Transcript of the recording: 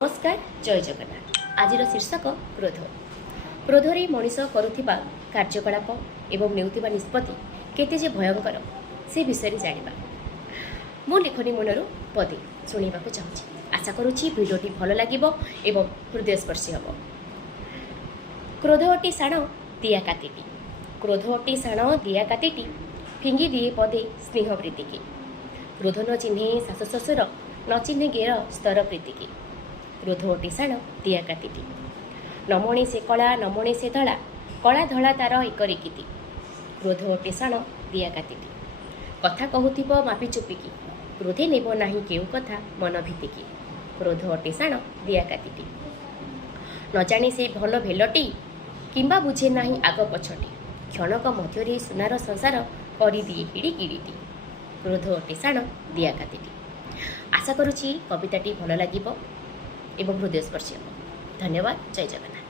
नमस्कार जय जगन्नाथ। आज शीर्षक क्रोध। क्रोधरे मनीष करुथिबा कार्यकलाप एवं नेउथिबा निष्पत्ति केते जे भयंकर से विषय जानिबा। मो लेखनी मनरू पदे शुणा चाहूँगी। आशा करुच्ची भिडियोटी भल लागिबो एवं हृदयस्पर्शी हम। क्रोध अटी साण दिया कातिटी, क्रोध अटी साण दिया कातिटी, फिंगी दिए पदे स्नेह प्रीतिकी। क्रोध न चिन्हे शाशु शशुर, न चिन्हे गेर स्तर प्रीतिकी। क्रोध अटी साण दिया कातिटी, नमणे से कला नमणे से धला, कला धला तार एक रिकिति। क्रोध अटी साण दिया कातिटी, कथा कहूथिब मापी चुपिकी, क्रोधे नेब नाही केउ कथा मन भीतिकी। क्रोध अटी साण दिया कातिटी, न जाने से भल भेलटी, किंबा बुझे नाही आग पछटी। क्षणक मध्यरे सुनार संसार करी दिए हिड़ी किड़ीटी। क्रोध अटी साण दिया कातिटी। आशा करुच्ची कविताटी भल लागिब एवं हृदयस्पर्शी। धन्यवाद। जय जगन्नाथ।